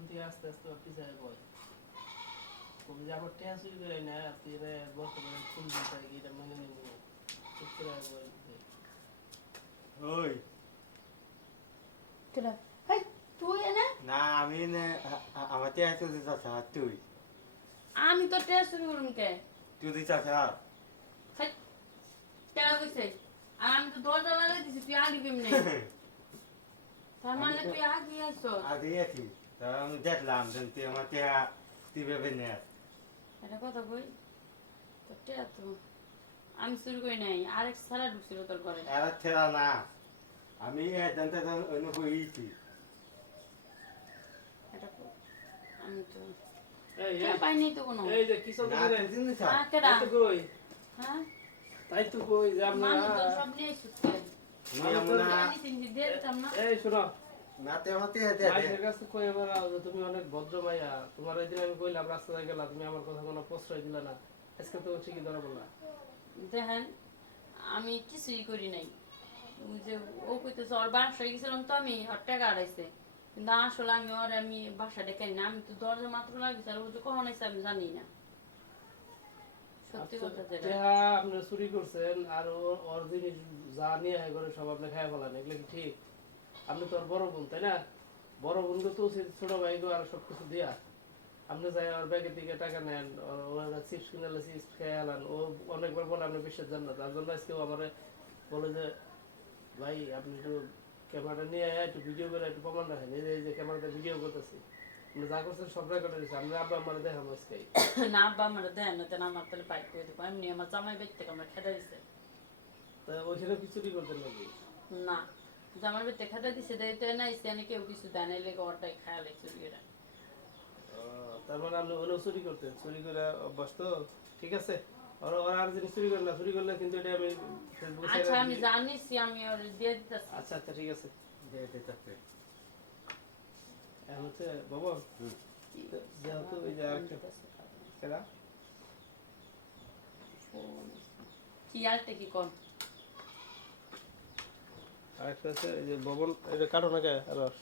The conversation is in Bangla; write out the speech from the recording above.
থেকে আস্তে আস্তে ওর পিছনে বয় কবি যে আমার টেয়া চুরি করে না তুই রে বর্তমানে ফুল দিতে এটা মেনে নিব? চুপ করে বয় ওই। তুই এনে? না আমি নে আমার তে আছে চাচা তুই? আমি তো টেস্ট শুরু করুম কে? তুই চাচা কেডা কইছে আর আমি তো দরজা লাগাই দিছি তুই আগে কেমনে? তার মানে তুই আগে আইছো আগে আছি। তা আমি দেখলাম যে তুই আমার তে তুই ভেবে নে। এটা কথা কই? তো টেয়া তো আমি শুরু করি নাই আরেক সারা ঢুকছিল তোর ঘরে। এরা ঠেলা না আমি জানতে অন্য কইছি এটা আমি তো কোনো। এই যে হ্যাঁ তাই তো কই? হ্যাঁ? তাই তো কই যে আমরা সব নিয়ে এই শোনো না তে আমার তে কাছে কই যে তুমি অনেক ভদ্র মাইয়া তোমার ওই দিন আমি কইলাম রাস্তায় গেলা তুমি আমার কথা কোনো প্রশ্রয় দিলা না। আজকে তো ঠিকই ধরা বললা দেখেন আমি কিছুই করি নাই। যে ও কইতেছে ওর বাসায় গেছিলাম তো আমি ওর টাকা আড়াইছে কিন্তু আসলে আমি ওর আমি বাসা ডেকাই না আমি তো দরজা মাত্র লাগিয়েছি আর ও যে কখন আইসে আমি জানি না। সত্যি কথা আপনি চুরি করছেন আর ওর জিনিস যা নিয়ে করে সব আপনি খাই ফেলান এগুলো কি ঠিক? আপনি তো ওর বড় বোন তাই না? বড় বোনকে তো ছোট ভাইকে আর সব কিছু দিয়া। আপনি যাই ওর ব্যাগের দিকে টাকা নেন ওর চিপস কিনে চিপস খেয়ে আলান ও অনেকবার বলে আপনি বিশ্বাস জান না তার জন্য আজকে আমার বলে যে ভাই আপনি একটু ক্যামেরাটা নিয়ে আয়, একটু ভিডিও করে একটু প্রমাণ রাখেন এই যে ক্যামেরাতে ভিডিও করতেছি। আপনি যা করছেন সব রেকর্ড হয়েছে আমরা আব্বা আমার দেখাম আজকে। না আব্বা আমার দেন না তেন আমার তাহলে বাইক করে দেবো। এমনি আমার জামাই বাইক আমার খেতে দিছে। তা ওইখানে কি চুরি করতেন নাকি? না। বাইক থেকে খেতে দিছে দেয় না ইসে কেউ কিছু দেয় না লেগে ওরটাই খায়া লাগছে বিয়েটা ও, তার মানে আপনি ওগুলো চুরি করতেন চুরি করে অভ্যাস তো ঠিক আছে? ওরা ওরা আর জিনিস চুরি করে না চুরি করলে কিন্তু এটা আমি ফেসবুকে আচ্ছা আমি। জানিছি আমি ওর দিয়ে দিতেছি। আচ্ছা আচ্ছা ঠিক আছে। দে দে চাচা এখন হচ্ছে বাবা যেহেতু ওই যে আরেকটা সেরা কি আরটা কি কোন আরেকটা আছে এই যে ভবন এটা কাটো না কে রস?